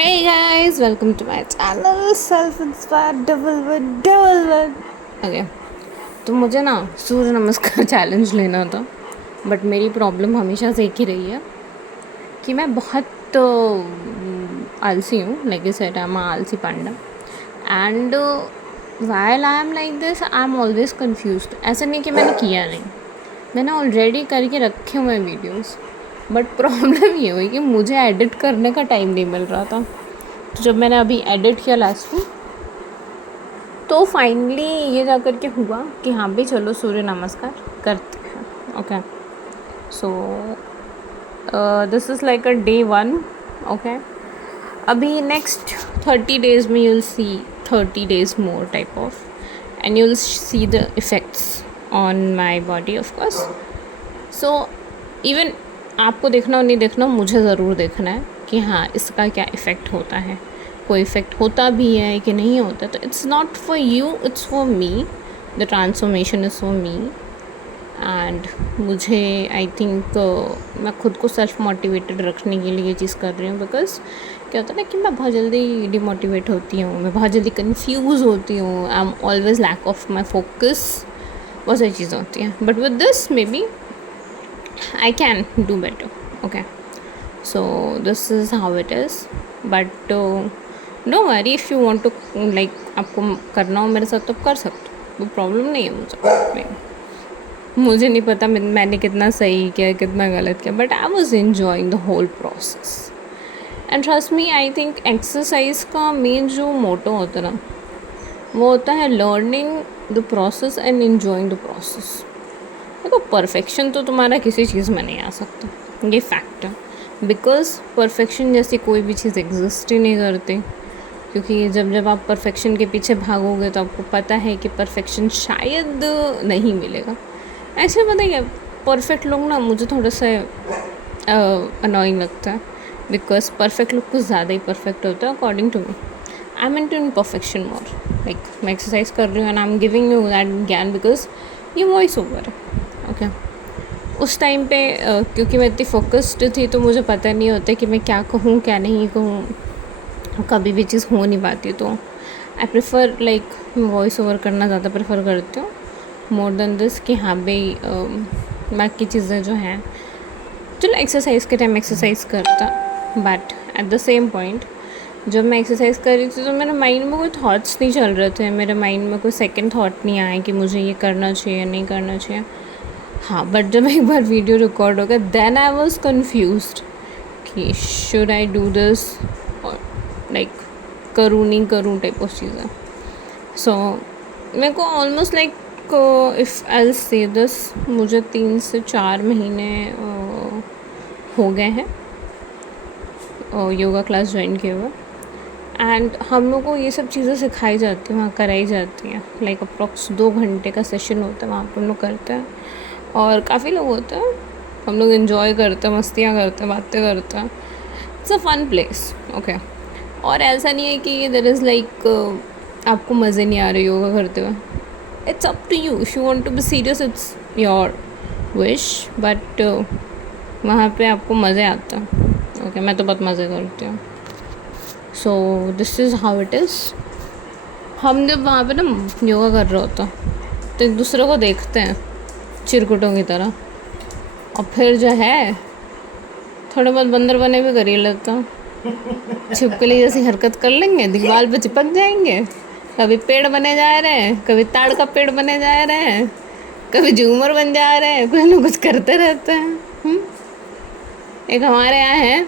Hey guys, welcome to my channel Self Inspired Double One. Okay, तो मुझे ना सूर्य नमस्कार चैलेंज लेना था, बट मेरी प्रॉब्लम हमेशा से एक ही रही है कि मैं बहुत आलसी हूँ. Like I said, I am आलसी panda. And while I am like this, I am always confused. ऐसा नहीं कि मैंने किया नहीं, मैंने ऑलरेडी करके रखे हुए वीडियोस, बट प्रॉब्लम ये हुई कि मुझे एडिट करने का टाइम नहीं मिल रहा था. तो जब मैंने अभी एडिट किया लास्ट में, तो फाइनली ये जा कर के हुआ कि हाँ भी चलो सूर्य नमस्कार करते हैं. Okay, so this is like a day 1. Okay, अभी नेक्स्ट 30 days में you will see 30 days more type of, and you will see the effects on my body of course. So even आपको देखना हो नहीं देखना हो, मुझे ज़रूर देखना है कि हाँ इसका क्या इफ़ेक्ट होता है, कोई इफ़ेक्ट होता भी है कि नहीं होता. तो it's not for you, it's for me. The transformation is for me. And मुझे आई थिंक मैं खुद को सेल्फ मोटिवेटेड रखने के लिए ये चीज़ कर रही हूँ. बिकॉज क्या होता है ना कि मैं बहुत जल्दी डिमोटिवेट होती हूँ, मैं बहुत जल्दी कन्फ्यूज़ होती हूँ. I am always lack of my focus. बहुत सारी चीज़ें होती हैं, but with this maybe I can do better. Okay, so this is how it is. But don't worry, if you want to like आपको करना हो मेरे साथ तो कर सकते हो, वो प्रॉब्लम नहीं है मुझे नहीं पता मैंने कितना सही किया कितना गलत किया, but I was enjoying the whole process. And trust me, I think exercise का मेन जो मोटो होता है ना, वो होता है learning the process and enjoying the process. देखो, परफेक्शन तो तुम्हारा किसी चीज़ में नहीं आ सकता, ये फैक्ट है. बिकॉज परफेक्शन जैसी कोई भी चीज़ एग्जिस्ट ही नहीं करती. क्योंकि जब आप परफेक्शन के पीछे भागोगे तो आपको पता है कि परफेक्शन शायद नहीं मिलेगा. ऐसे पता है क्या, परफेक्ट लोग ना मुझे थोड़ा सा अनोइंग लगता है. बिकॉज परफेक्ट लोग कुछ ज़्यादा ही परफेक्ट होता है according to me. I am into perfection more. Like मैं एक्सरसाइज कर रही हूँ and I am giving you that ज्ञान बिकॉज ये वॉइस ओवर है. ओके, उस टाइम पे क्योंकि मैं इतनी फोकस्ड थी तो मुझे पता नहीं होता कि मैं क्या कहूँ क्या नहीं कहूँ, कभी भी चीज़ हो नहीं पाती. तो I prefer like voice over करना ज़्यादा प्रेफर करती हूँ मोर देन दिस कि हाँ भाई बाकी चीज़ें जो हैं, चलो एक्सरसाइज के टाइम एक्सरसाइज करता, but at the same point जब मैं एक्सरसाइज कर रही थी तो मेरे माइंड में कोई थॉट्स नहीं चल रहे थे. मेरे माइंड में कोई सेकंड थॉट नहीं आया कि मुझे ये करना चाहिए नहीं करना चाहिए. हाँ, बट जब एक बार वीडियो रिकॉर्ड हो गया देन आई वॉज कन्फ्यूज्ड कि शुड आई डू दिस और लाइक करूँ नहीं करूँ टाइप ऑफ चीज़ें. सो मेरे को ऑलमोस्ट लाइक इफ़ आई से दिस, मुझे 3 से 4 महीने हो गए हैं योगा क्लास ज्वाइन किए हुए. एंड हम लोग को ये सब चीज़ें सिखाई जाती हैं, वहाँ कराई जाती हैं. लाइक अप्रॉक्स 2 घंटे का सेशन होता है, वहाँ पर हम लोग करते हैं और काफ़ी लोग होते हैं. हम लोग इन्जॉय करते हैं, मस्तियाँ करते हैं, बातें करते हैं. It's a fun place. Okay, और ऐसा नहीं है कि देयर इज़ लाइक आपको मज़े नहीं आ रहे योगा करते हुए. It's up to you. If you want to be serious it's your wish, but वहाँ पे आपको मज़े आते हैं. ओके, मैं तो बहुत मज़े करती हूँ. So this is how it is. हम जब वहाँ पे ना योगा कर रहे होते हैं तो एक दूसरे को देखते हैं चिरकुटों की तरह, और फिर जो है थोड़े बहुत बंदर बने भी कर ही लेता हूँ. छिपकली जैसी हरकत कर लेंगे, दीवार पे चिपक जाएंगे, कभी पेड़ बने जा रहे हैं, कभी ताड़ का पेड़ बने जा रहे हैं, कभी झूमर बन जा रहे हैं, कुछ ना कुछ करते रहते हैं. एक हमारे यहाँ है,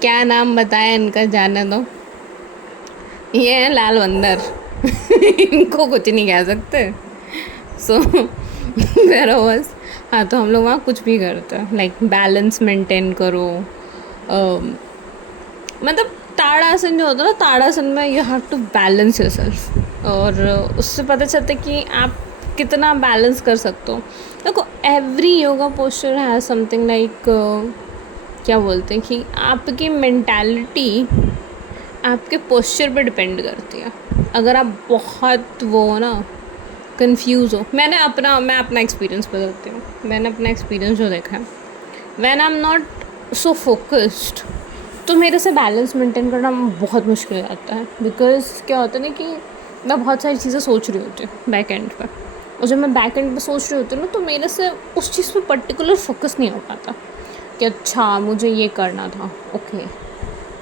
क्या नाम बताएं इनका, जाने दो. ये है लाल बंदर. इनको कुछ नहीं कह सकते. सो मेरा बस, हाँ, तो हम लोग वहाँ कुछ भी करते हैं. लाइक बैलेंस मेंटेन करो. मतलब ताड़ासन जो होता है ना, ताड़ासन में you have to balance yourself, और उससे पता चलता है कि आप कितना बैलेंस कर सकते हो. देखो, एवरी योगा पोस्चर है समथिंग लाइक क्या बोलते हैं कि आपकी मेंटालिटी आपके पोस्चर पे डिपेंड करती है. अगर आप बहुत वो हो ना, कंफ्यूज हो, मैं अपना एक्सपीरियंस बताती हूँ. मैंने अपना एक्सपीरियंस जो देखा है, when I am not so focused, तो मेरे से बैलेंस मेंटेन करना बहुत मुश्किल लगता है, बिकॉज़ क्या होता है ना कि मैं बहुत सारी चीज़ें सोच रही होती हूँ बैक एंड पर, और जब मैं बैक एंड पर सोच रही होती हूँ ना तो मेरे से उस चीज़ पे पर्टिकुलर फोकस नहीं हो पाता कि अच्छा मुझे ये करना था, ओके।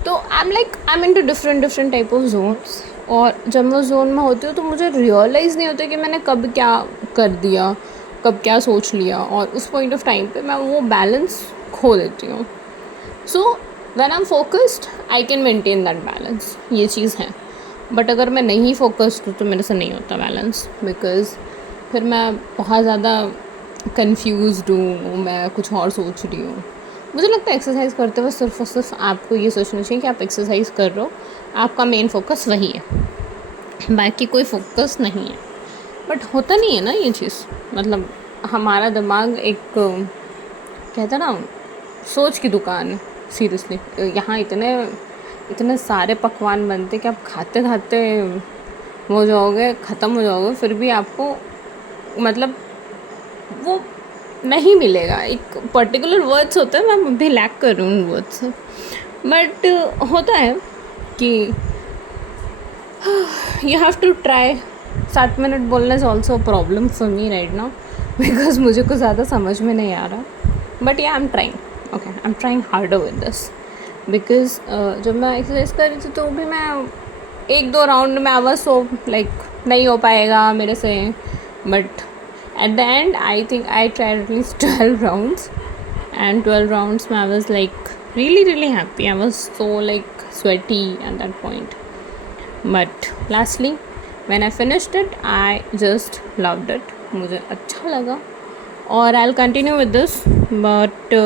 तो आई am into different type of Jones, और जब मैं जोन में होती हूँ तो मुझे रियलाइज़ नहीं होता कि मैंने कब क्या कर दिया, कब क्या सोच लिया, और उस पॉइंट ऑफ टाइम पे मैं वो बैलेंस खो देती हूँ। So when I am focused I can maintain that balance, ये चीज़ है। बट अगर मैं नहीं फोकस्ड हूँ तो मेरे से नहीं होता बैलेंस, बिकॉज़ फिर मैं बहुत ज़्यादा कंफ्यूज्ड हूँ, मैं कुछ और सोच रही हूँ। मुझे लगता है एक्सरसाइज करते हुए सिर्फ और सिर्फ आपको ये सोचना चाहिए कि आप एक्सरसाइज कर रहे हो, आपका मेन फोकस वही है, बाकी कोई फोकस नहीं है। बट होता नहीं है ना ये चीज़, मतलब हमारा दिमाग एक कहता ना सोच की दुकान है, सीरियसली। यहाँ इतने इतने सारे पकवान बनते कि आप खाते खाते हो जाओगे, ख़त्म हो जाओगे, फिर भी आपको मतलब वो नहीं मिलेगा। एक पर्टिकुलर वर्ड्स होते हैं, मैं भी लैक कर रही हूँ उन वर्ड्स से, बट होता है कि you have to try. 7 minute बोलना is also a problem for me right now, because मुझे कुछ ज़्यादा समझ में नहीं आ रहा, बट या I am trying, okay, I am trying harder with this, because जब मैं एक्सरसाइज कर रही थी तो भी मैं 1-2 राउंड में आवाज़ सो लाइक नहीं हो पाएगा मेरे से, but at the end I think I tried at least 12 rounds, and 12 rounds I was like really happy. I was so like sweaty at that point, but lastly when I finished it I just loved it. मुझे अच्छा लगा, और I'll continue with this, but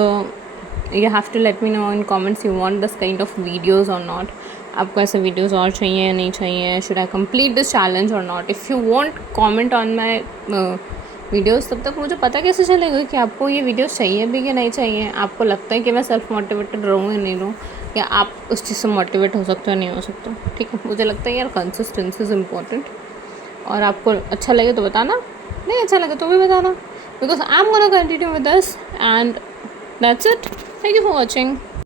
you have to let me know in comments you want this kind of videos or not. आपको ऐसे videos और चाहिए या नहीं चाहिए, should I complete this challenge or not? If you want comment on my videos, तब तक मुझे पता कैसे चलेगा कि आपको ये वीडियोस चाहिए भी कि नहीं चाहिए। आपको लगता है कि मैं सेल्फ मोटिवेटेड रहूँ या नहीं रहूँ, या आप उस चीज़ से मोटिवेट हो सकते हो नहीं हो सकते, ठीक है। मुझे लगता है यार कंसिस्टेंसी इज़ इम्पॉर्टेंट, और आपको अच्छा लगे तो बताना, नहीं अच्छा लगे तो भी बताना, because I am gonna continue with this, and that's it. Thank you for watching.